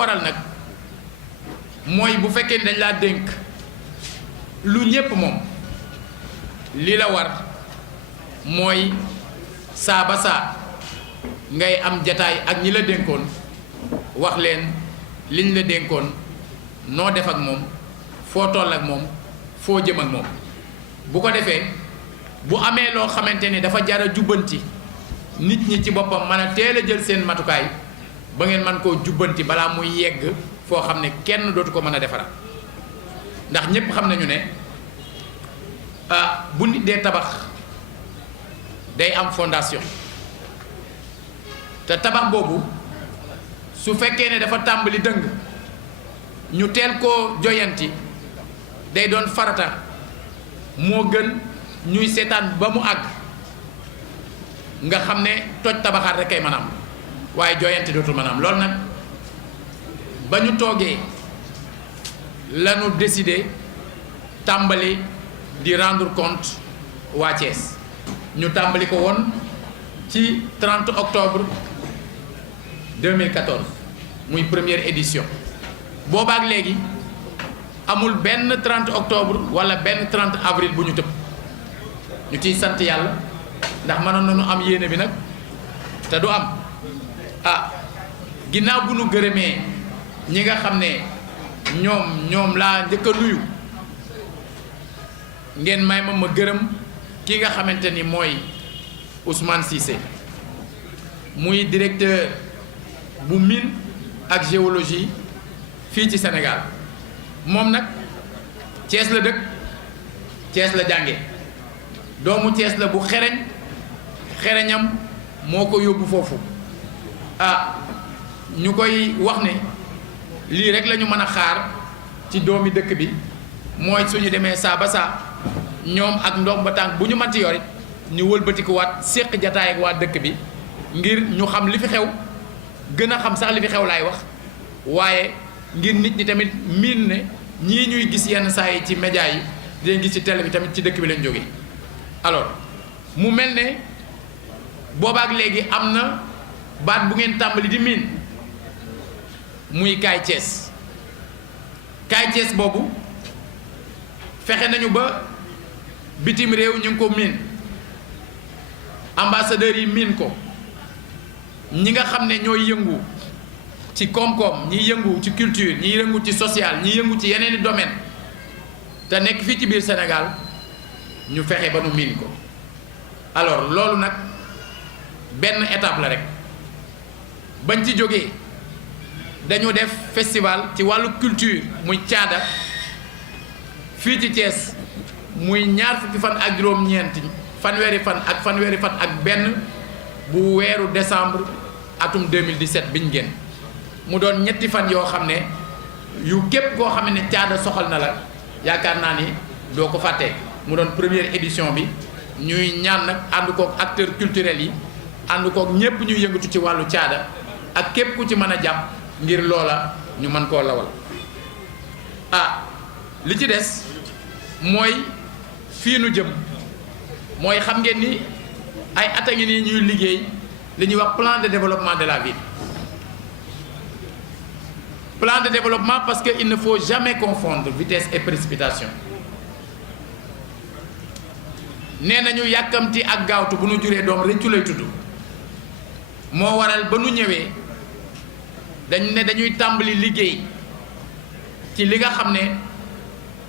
waral nag mooy bu fekkee ni dañ laa dénk lu ñépp moom li la war mooy saa ba saa ngay am jataay ak ñi la dénkoon wax leen liñ la dénkoon noo def ak moom foo toll ak moom foo jëm ak moom bu ko defee bu amee loo xamante ni dafa jar a jubbanti nit ñi ci boppam mën a teel a jël seen matukaay ba ngeen mën koo jubbanti balaa muy yegg foo xam ne kenn dootu ko mën a defaraat ndax ñépp xam nañu ne bu nit dee tabax day am fondation te tabax boobu su fekkee ne dafa tàmbali dëng ñu teel koo joyanti day doon farata moo gën ñuy seetaan ba mu àgg nga xam ne toj tabaxaat rek kay maanaam waaye joyanti dootul maanaam loolu nag ba ñu toogee lañu décidé tàmbali di rendre compte waa Thiès ñu tàmbali ko woon ci 30 octobre 2014 muy première édition boobaak léegi amul benn 30 octobre wala benn 30 avril bu ñu tëb ñu ciy sant yàlla ndax mënoon nañu am yéene bi nag te du am ginnaaw bu nu gërëmee ñi nga xam ne ñoom laa njëkk a nuyu ngeen may ma gërëm ki nga xamante ni mooy Ousmane Cissé muy directeur bu mine ak géologie fii ci Sénégal moom nag Thiès la dëkk Thiès la jànge doomu Thiès la bu xereñam moo ko yóbbu foofu ñu koy wax ne lii rek la ñu mën a xaar ci doomi dëkk bi mooy suñu demee saa ba saa ñoom ak ndoom ba tànk bu ñu mati yorit ñu wëlbatikuwaat séq jataay ak waa dëkk bi ngir ñu xam li fi xew gën a xam sax li fi xew laay wax waaye ngir nit ñi tamit miin ne ñii ñuy gis yenn saa yi ci média yi di leen gis ci télé bi tamit ci dëkk bi lañ jógee alors mu mel ne boobaak léegi am na baat bu ngeen tàmbali di miin muy Kaay Thiès Kaay Thiès boobu fexe nañu ba bitim réew ñu ngi ko miin ambassadeurs yi miin ko ñi nga xam ne ñooy yëngu ci koom-koom ñi yëngu ci culture ñi yëngu ci social ñi yëngu ci yeneeni domaine te nekk fii ci biir Sénégal ñu fexe ba nu miin ko alors loolu nag benn étape la rek bañ ci jógee dañu def festival ci wàllu culture muy caada fii ci Thiès muy ñaar fukki fan ak juróom-ñeenti fanweeri fan ak benn bu weeru décembre atum 2017 biñ génn mu doon ñetti fan yoo xam ne yu képp koo xam ne caada soxal na la yaakaar naa ni doo ko fàtte mu doon première édition bi ñuy ñaan nag ànd kook acteurs culturels yi ànd kook ñépp ñuy yëngatu ci wàllu caada ak képp ku ci mën a jàpp ngir loola ñu mën koo lawal li ci des mooy fii nu jëm mooy xam ngeen ni ay at a ngi nii ñuy liggéey li ñuy wax plan de développement de la ville plan de développement parce que il ne faut jamais confondre vitesse et précipitation nee nañu yàkkamti ak gaawtu bu nu juree doom rëccu lay tudd moo waral ba nu ñëwee dañ ne dañuy tàmbali liggéey ci li nga xam ne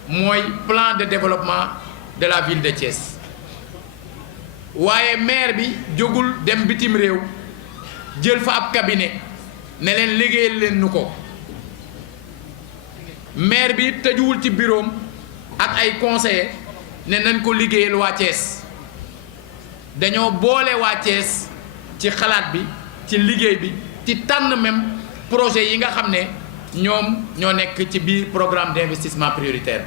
mooy plan de développement de la ville de Thiès waaye maire bi jógul dem bitim réew jël fa ab cabinet ne leen liggéeyal leen nu ko maire bi tëjuwul ci bureau ak ay conseillers ne nañ ko liggéeyal waa Thiès dañoo boole waa Thiès ci xalaat bi ci liggéey bi ci tànn même projet yi nga xam ne ñoom ñoo nekk ci biir programme d'investissement prioritaire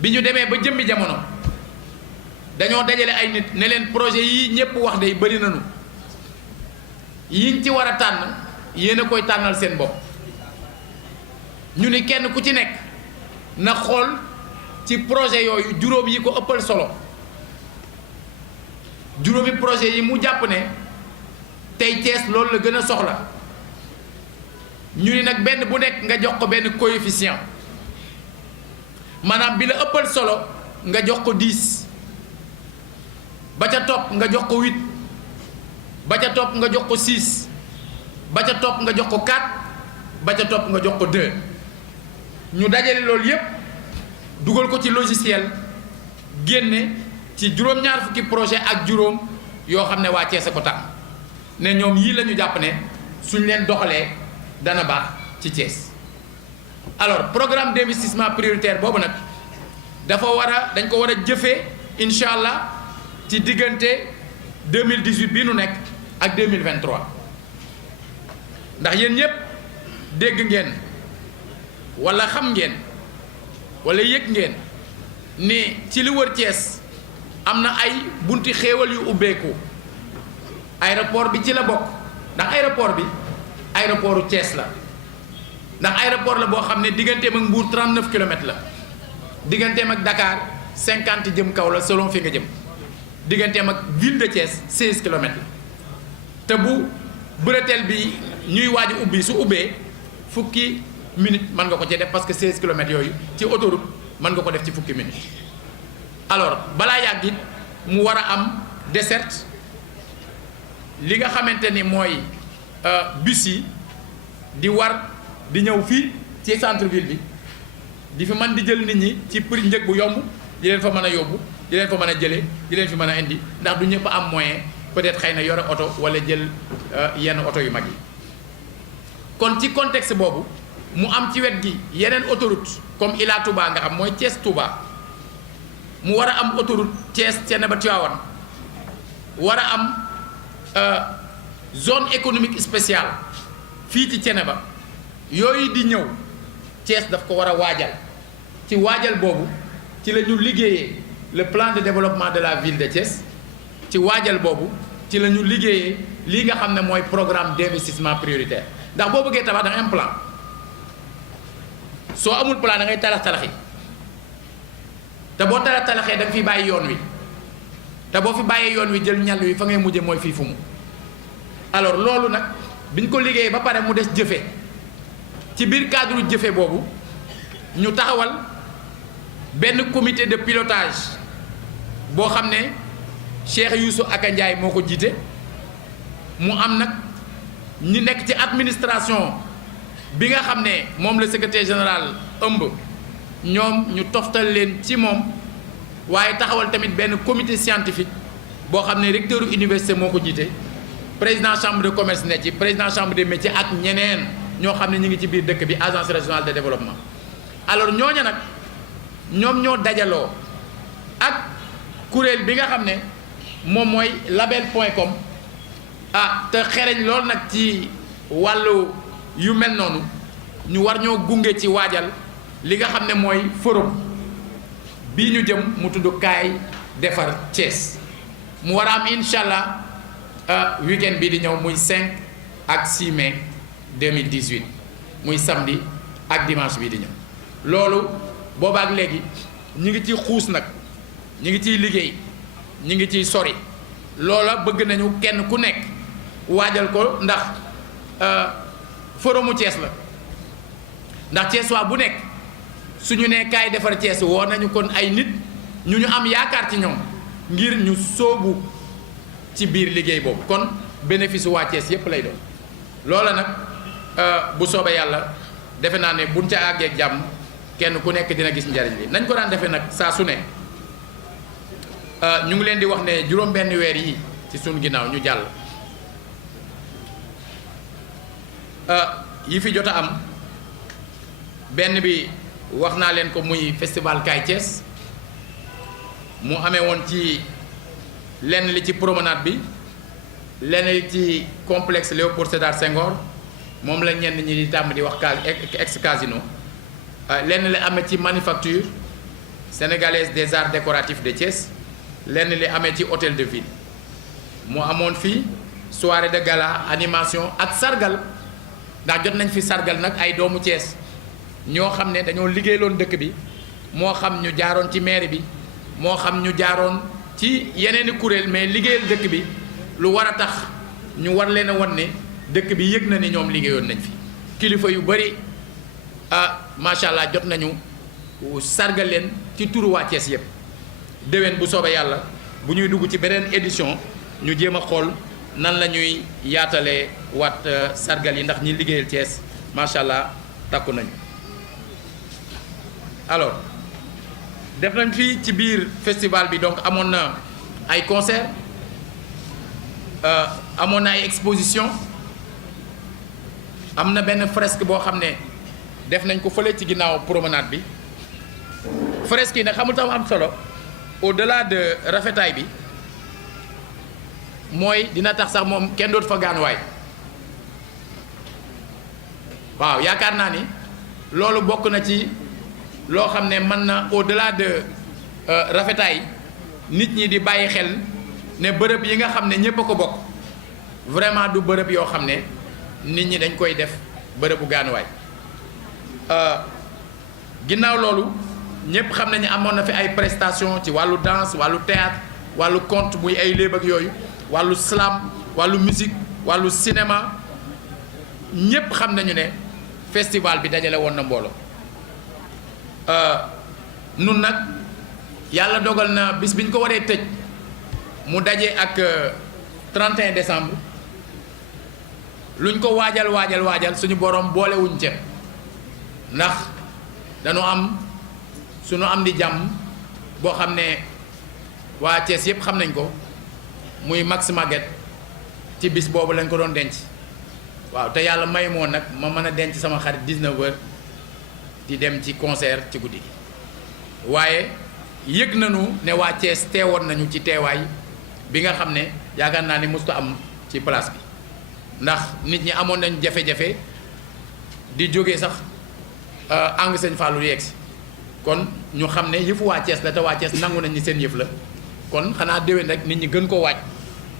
bi ñu demee ba jëmmi jamono dañoo dajale ay nit ne leen projet yi ñépp wax day bari nañu yiñ ci war a tànn yéen a koy tànnal seen bopp ñu ni kenn ku ci nekk na xool ci projet yooyu juróom yi ko ëppal solo juróomi projet yi mu jàpp ne tey Thiès loolu la gën a soxla ñu ni nag benn bu nekk nga jox ko benn coefficient maanaam bi la ëppal solo nga jox ko 10 ba ca topp nga jox ko 8 ba ca topp nga jox ko 6 ba ca topp nga jox ko 4 ba ca topp nga jox ko 2 ñu dajale loolu yépp dugal ko ci logiciel génne ci juróom-ñaar fukki projet ak juróom yoo xam ne waa Thiès a ko tax ne ñoom yii la ñu jàpp ne suñ leen doxalee dana baax ci Thiès. alors programme d'investissement prioritaire boobu nag dañ ko war a jëfee incha allah ci diggante 2018 bii nu nekk ak 2023 ndax yéen ñëpp dégg ngeen wala xam ngeen wala yëg ngeen ni ci li wër Thiès am na ay bunti xéewal yu ubbeeku aéroport bi ci la bokk ndax aéroport bi aéroportu Thiès la ndax aéroport la boo xam ne digganteem ak Mbour 39 kilomètres la digganteem ak Dakar 50 jëm kaw la selon fi nga jëm digganteem ak ville de Thiès 16 kilomètres la te bu bretelle bi ñuy waaj a ubbi su ubbee fukki minutes mën nga ko ci def parce que 16 kilomètres yooyu ci autoroute mën nga ko def ci fukki minutes alors balaa yàgg it mu war a am desserte li nga xamante ni mooy bus yi di war di ñëw fii ci centre ville bi di fi mën di jël nit ñi ci prix njëg bu yomb di leen fa mën a yóbbu di leen fa mën a jëlee di leen fi mën a indi ndax du ñëpp am moyen peut-être xëy na yore oto wala jël yenn oto yu mag yi. kon ci contexte boobu mu am ci wet gi yeneen autoroute comme Ila Touba nga xam mooy Thiès Touba mu war a am autoroute Thiès Thiénaba Tivaouane war a am zone économique spéciale fii ci Thiénaba yooyu di ñëw Thiès daf ko war a waajal ci waajal boobu ci la ñu liggéeyee le plan de développement de la ville de Thiès ci waajal boobu ci la ñu liggéeyee lii nga xam ne mooy programme d'investissement prioritaire ndax boo bëggee tabax da ngay am plan soo amul plan da ngay talax-talaxi te boo talax-talaxee da nga fi bàyyi yoon wi te boo fi bàyyee yoon wi jël ñal wi fa ngay mujje mooy fii fu mu alors loolu nag biñ ko liggéeyee ba pare mu des jëfe ci biir cadre jëfe boobu ñu taxawal benn comité de pilotage boo xam ne Cheikh Youssou Aka Ndiaye moo ko jiite mu am nag ñi nekk ci administration bi nga xam ne moom la secrétaire général ëmb ñoom ñu toftal leen ci moom waaye taxawal tamit benn comité scientifique boo xam ne recteur université moo ko jiite président chambre de commerce ne ci président chambre des métiers ak ñeneen ñoo xam ne ñu ngi ci biir dëkk bi agence régionale de développement alors ñooña nag ñoom ñoo dajaloo ak kuréel bi nga xam ne moom mooy label.com te xereñ lool nag ci wàllu yu mel noonu ñu war ñoo gunge ci waajal li nga xam ne mooy forum bii ñu jëm mu tudd kaay defar Thiès mu war a am incha allah week-end bii di ñëw muy 5 ak 6 mai 2018 muy samedi ak dimanche bii di ñëw loolu boobaak léegi ñi ngi ciy xuus nag ñi ngi ciy liggéey ñi ngi ciy sori loola bëgg nañu kenn ku nekk waajal ko ndax forumu Thiès la ndax Thiès waa bu nekk suñu nee kaay defar Thiès woo nañu kon ay nit ñu am yaakaar ci ñoom ngir ñu sóobu ci biir liggéey boobu kon bénéfice waa Thiès yépp lay doon loola nag bu soobee yàlla defe naa ne buñ ca àggee jàmm kenn ku nekk dina gis njariñ li nañ ko daan defee nag saa su ne ñu ngi leen di wax ne juróom-benn weer yi ci suñu ginnaaw ñu jàll yi fi jot a am benn bi wax naa leen ko muy festival Kaay Thiès mu amee woon ci lenn li ci promenade bi lenn li ci complexe Léopold Sédar Senghor moom la ñenn ñi di tàmm di wax ex casino lenn li amee ci manufacture sénégalaise des arts décoratifs de Thiès lenn li amee ci hôtel de ville mu amoon fii soirée de gala animation ak sargal ndax jot nañ fi sargal nag ay doomu Thiès ñoo xam ne dañoo liggéeyloon dëkk bi moo xam ñu jaaroon ci mairie bi moo xam ñu jaaroon ci yeneeni kuréel mais liggéeyal dëkk bi lu war a tax ñu war leen a wan ne dëkk bi yëg na ni ñoom liggéeyoon nañ fi kilifa yu bëri macha allah jot nañu sargal leen ci turu waa Thiès yëpp déwén bu soobee yàlla bu ñuy dugg ci beneen édition ñu jéem a xool nan la ñuy yaatalee waat sargal yi ndax ñi liggéeyal Thiès macha allah takku nañu. alors def nañ fii ci biir festival bi donc amoon na ay concert amoon na ay exposition am na benn fresque boo xam ne def nañ ko fële ci ginnaaw promenade bi fresque yi nag xamul tam am solo au-delà de rafetaay bi mooy dina tax sax moom kenn dootu fa gaanuwaay waaw yaakaar naa ni loolu bokk na ci loo xam ne mën na au-delà de rafetaay nit ñi di bàyyi xel ne bërëb yi nga xam ne ñépp a ko bokk vraiment du bërëb yoo xam ne nit ñi dañ koy def bërëbu gaanuwaay ginnaaw loolu ñépp xam nañu amoon na fi ay prestation ci wàllu danse wàllu théâtre wàllu conte muy ay léeb ak yooyu wàllu slam wàllu musique wàllu cinéma ñépp xam nañu ne festival bi dajale woon na mbooloo nun nag yàlla dogal na bis bi ñu ko waree tëj mu daje ak 31 décembre luñ ko waajal suñu borom boolewuñ ca ndax dañu am suñu am di jàmm boo xam ne waa Thiès yëpp xam nañ ko muy Max Maguette ci bis boobu lañ ko doon denc waaw te yàlla may moo nag ma mën a denc sama xarit 19h di dem ci concert ci guddi gi waaye yëg nañu ne waa Thiès teewoon nañu ci teewaay bi nga xam ne yaakaar naa ni musta am ci place bi ndax nit ñi amoon nañ jafe-jafe di jógee sax angi sëñ Fallou yegg si kon ñu xam ne yëfu waa Thiès la te waa Thiès nangu nañ ni seen yëf la kon xanaa déwén rek nit ñi gën ko waaj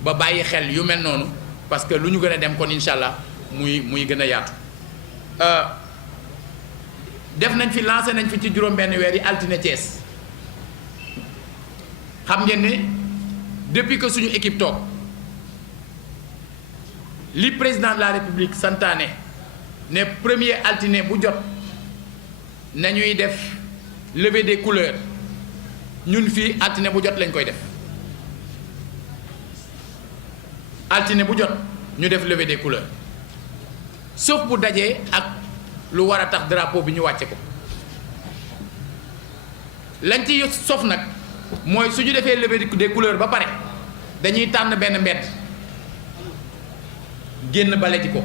ba bàyyi xel yu mel noonu parce que lu ñu gën a dem kon incha allah muy gën a yaatu def nañ fi lancé nañ fi ci juróom-benn weer yi altine Thiès xam ngeen ne depuis que suñu équipe toog li président de la république santaane ne premier altine bu jot nañuy def levée des couleurs ñun fii altine bu jot lañ koy def altine bu jot ñu def levée des couleurs sauf bu dajee ak lu war a tax drapeau bi ñu wàcce ko lañ ci sof nag mooy su ñu defee levée des couleurs ba pare dañuy tànn benn mbedd génn bale ji ko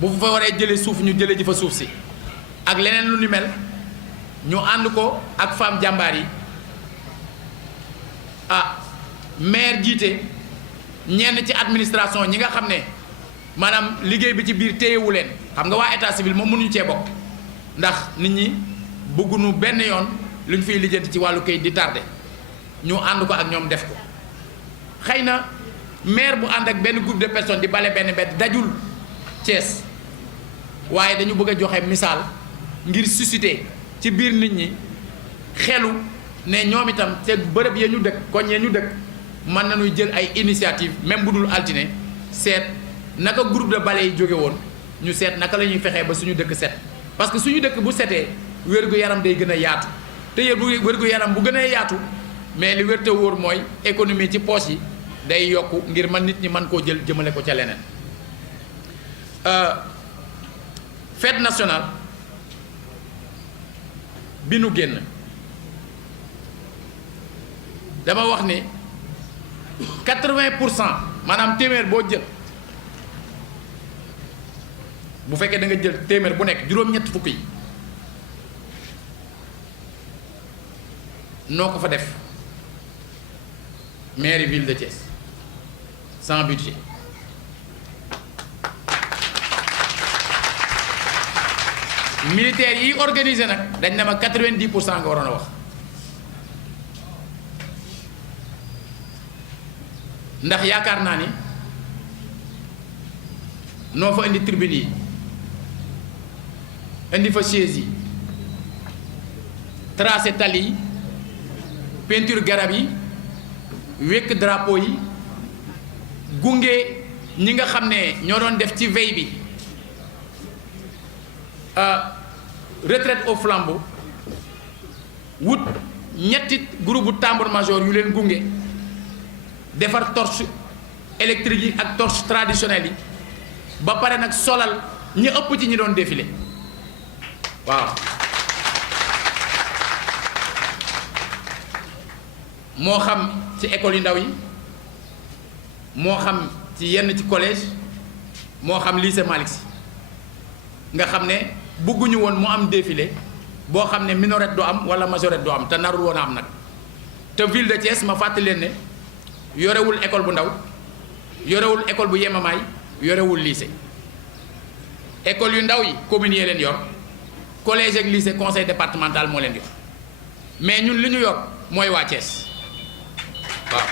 bu fa waree jële suuf ñu jële ji fa suuf si ak leneen lu ni mel ñu ànd ko ak femme jàmbaar yi maire jiite ñenn ci administration ñi nga xam ne maanaam liggéey bi ci biir téyewu leen xam nga waa état civil moom mënuñu cee bokk ndax nit ñi bëgguñu benn yoon lu ñu fiy lijjanti ci wàllu kayit di tardé ñu ànd ko ak ñoom def ko xëy na maire bu ànd ak benn groupe de personnes di bale benn bett dajul Thiès waaye dañu bëgg a joxe misaal ngir susciter ci biir nit ñi xelu ne ñoom itam te bërëb ya ñu dëkk koñ ya ñu dëkk mën nañuy jël ay initiative même bu dul altine seet naka groupe de bale yi jóge woon ñu seet naka la ñuy fexee ba suñu dëkk set parce que suñu dëkk bu setee wér-gu-yaram day gën a yaatu te wér-gu-yaram bu gën a yaatu mais li wér te wóor mooy économie ci poche yi day yokku ngir man nit ñi mën koo jël jëmale ko ca leneen fête nationale bi nu génn dama wax ni 80% maanaam téeméer boo jël bu fekkee da nga jël téeméer bu nekk juróom-ñett fukk yi noo ko fa def mairie ville de Thiès sans budget militaires yi organisé nag dañ ne ma 90% nga waroon a wax ndax yaakaar naa ni noo fa indi tribune yi indi fa chaise yi tracé tali yi peinture garab yi wekk drapeau yi gunge ñi nga xam ne ñoo doon def ci veille bi retraite au flambeau wut ñetti groupe tambour-major yu leen gunge defar torche électrique yi ak torche traditionnelle yi ba pare nag solal ñi ëpp ci ñi doon défilé waaw moo xam ci école yu ndaw yi moo xam ci yenn ci collège moo xam lycée Malick Sy nga xam ne bëgguñu woon mu am défilé boo xam ne minorette du am wala majorette du am te narul woon a am nag te ville de Thiès ma fàttali leen ne yorewul école bu ndaw yorewul école bu yemamaay yorewul lycée école yu ndaw yi communes yee leen yor collège ak lycée conseil départemental moo leen yor mais ñun li ñu yor mooy waa Thiès waaw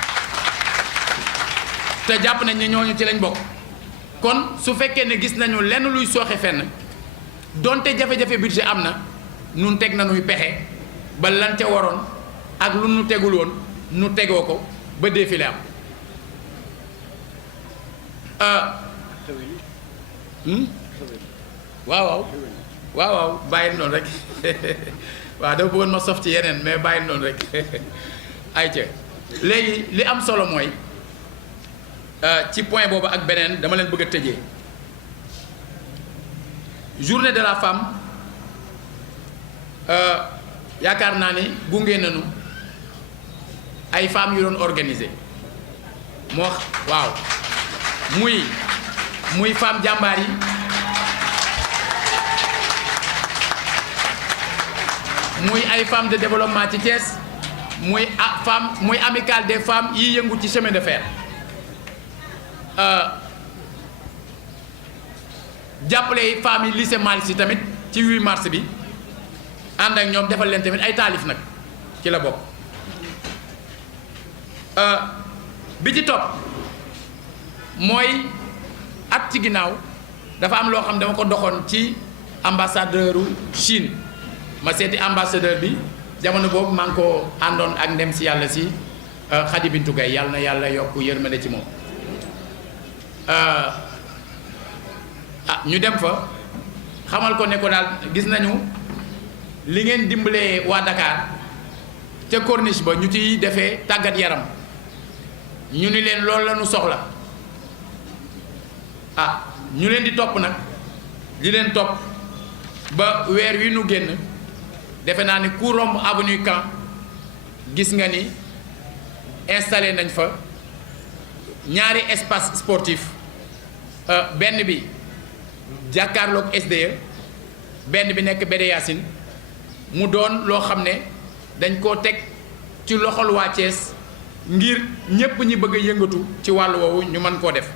te jàpp nañ ne ñooñu ci lañ bokk kon su fekkee ne gis nañu lenn luy sooxe fenn donte jafe-jafe budget am na nun teg nañuy pexe ba lan ca waroon ak lu nu tegul woon nu tegoo ko ba défilé am waaw bàyyi noonu rek waaw dafa bëggoon ma sof ci yeneen mais bàyyi noonu rek ayca léegi li am solo mooy ci point boobu ak beneen dama leen bëgg a tëjee journée de la femme yaakaar naa ni gunge nañu ay femmes yu doon organiser moo waaw muy femme jàmbaar yi muy ay femmes de développement ci Thiès muy amicale des femmes yi yëngu ci chemin de fer jàppale femmes yi lycée Malick Sy tamit ci 8 mars bi ànd ak ñoom defal leen tamit ay taalif nag ci la bokk bi ci topp mooy at ci ginnaaw dafa am loo xam dama ko doxoon ci ambassadeuru Chine ma seeti ambassadeur bi jamono boobu maa ngi ko àndoon ak ndem si yàlla si Khady Bintou Gaye yàlla na yàlla yokk yërmande ci moom ñu dem fa xamal ko ne ko daal gis nañu li ngeen dimbalee waa Dakar ca corniche ba ñu ciy defee tàggat yaram ñu ni leen loolu la ñu soxla ñu leen di topp nag di leen topp ba weer wi nu génn defe naa ni ku romb avenue Caen gis nga ni installé nañ fa ñaari espace sportif benn bi jàkkaarloog SDE benn bi nekk Bédé Yacine mu doon loo xam ne dañ koo teg ci loxol waa Thiès ngir ñépp ñi bëgg a yëngatu ci wàllu woowu ñu mën koo def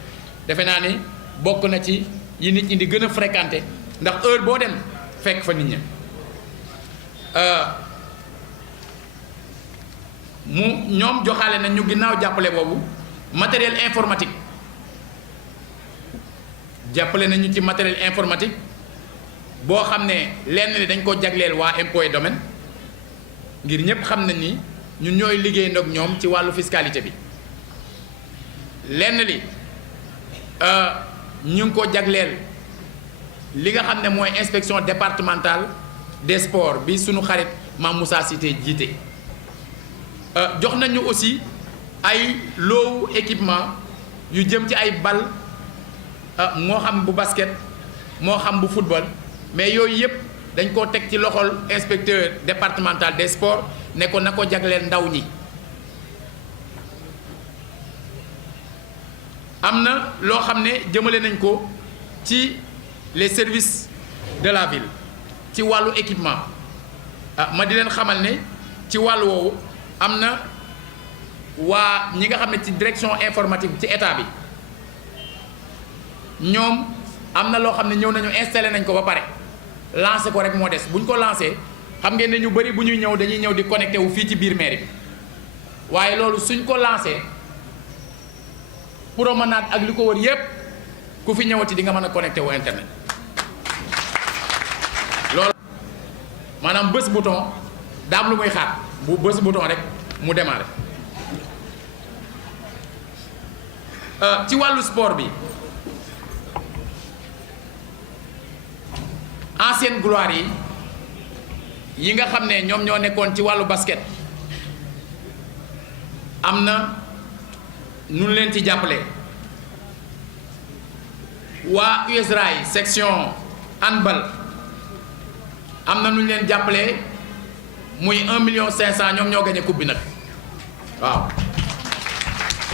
defe naa ni bokk na ci yi nit ñi di gën a fréquenté ndax heure boo dem fekk fa nit ñi ñoom joxaale nañ ñu ginnaaw jàppale boobu matériel informatique jàppale nañu ci matériel informatique boo xam ne lenn li dañ ko jagleel waa impôt et domaine ngir ñëpp xam nañ ni ñun ñooy liggéey ndoog ñoom ci wàllu fiscalité bi lenn li ñu ngi ko jagleel li nga xam ne mooy inspection départementale des sports bi suñu xarit Mame Moussa Cité jiite jox nañu aussi ay loowu équipement yu jëm ci ay bal moo xam bu basket moo xam bu football mais yooyu yëpp dañ koo teg ci loxol inspecteur départemental des sports ne ko na ko jagleel ndaw ñi am na loo xam ne jëmale nañ ko ci les services de la ville ci wàllu équipement ma di leen xamal ne ci wàllu woowu am na waa ñi nga xam ne ci direction informatique ci état bi ñoom am na loo xam ne ñëw nañu installé nañ ko ba pare lancé ko rek moo des bu ñu ko lancé xam ngeen ne ñu bëri bu ñuy ñëw dañuy ñëw di connecté wu fii ci biir mairie bi waaye loolu suñ ko lancé promenade ak li ko wër yépp ku fi ñëwati di nga mën a connecté wu internet loolu maanaam bës bouton daam lu muy xaar bu bës bouton rek mu démarré ci wàllu sport bi ancienne gloire yi nga xam ne ñoom ñoo nekkoon ci wàllu basket am na nu leen ci jàppale waa USRA yi section handball am na nu leen jàppale muy 1,500,000 ñoom ñoo gagné coupe bi nag waaw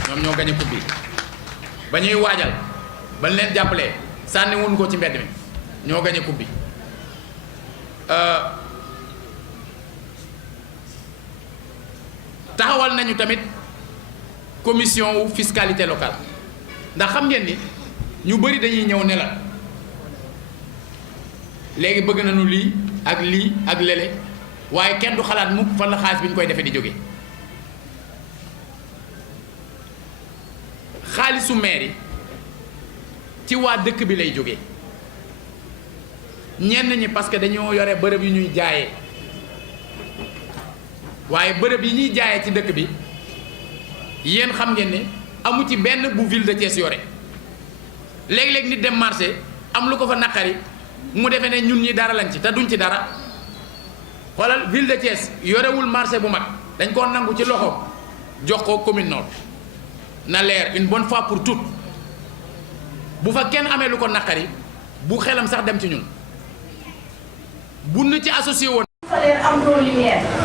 ñoom ñoo gagné coupe bi ba ñuy waajal bañ leen jàppale sànni wuñ ko ci mbedd mi ñoo gagné coupe bi taxawal nañu tamit commission wu fiscalité locale ndax xam ngeen ni ñu bëri dañuy ñëw ne la léegi bëgg nañu lii ak lele waaye kenn du xalaat mukk fan la xaalis bi ñu koy defee di jóge xaalisu mairie ci waa dëkk bi lay jóge ñenn ñi parce que dañoo yore bërëb yu ñuy jaayee waaye bërëb yi ñuy jaayee ci dëkk bi yéen xam ngeen ne amu ci benn bu ville de Thiès yore léeg-léeg nit dem marché am lu ko fa naqari mu defee ne ñun ñi dara lañ ci te duñ ci dara xoolal ville de Thiès yorewul marché bu mag dañ koo nangu ci loxo jox ko commune nord na leer une bonne fois pour toutes bu fa kenn amee lu ko naqari bu xelam sax dem ci ñun bu nu ci associé woon. am